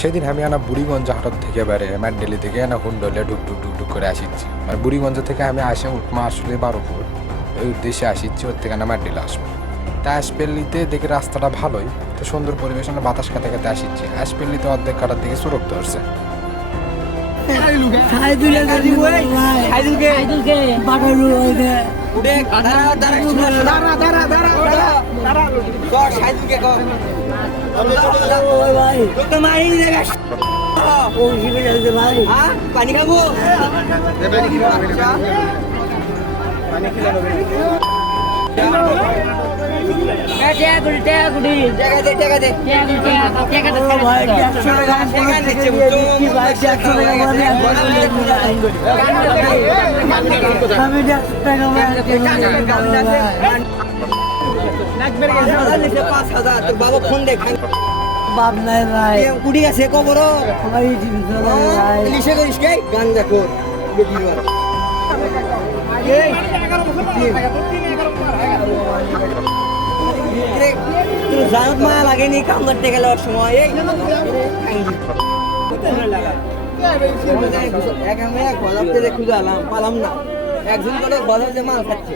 সেদিন আমি আনা বুড়িগঞ্জ হাটত থেকে বেড়ে ম্যান্ডেলি থেকে আনা হুন্ডলে ঢুক ঢুক ঢুক ঢুক করে আসিচ্ছি। মানে বুড়িগঞ্জ থেকে আমি আসে উঠমা আসলে 12 ফুট ওই উদ্দেশ্যে আসিচ্ছি, ওর থেকে না ম্যান্ডেলে আসবো। তা আসপেল্লিতে দেখি রাস্তাটা ভালোই, তো সুন্দর পরিবেশ, আমরা বাতাস খেতে খেতে আসিচ্ছি। আসপেল্লিতে অর্ধেক কাটার দিকে সুরক ধরছে। পানি খাবো বাবা ফোন দেখ বাপ নাই ভাই কুড়ি গেছে কবর লিশে করিস কে গাঞ্জা খোর জানত মা লাগেনি কাম করতে গেলে ওর সময় এই খুঁজে আলাম পালাম না, একজন করে বাজার যে মাল খাচ্ছে।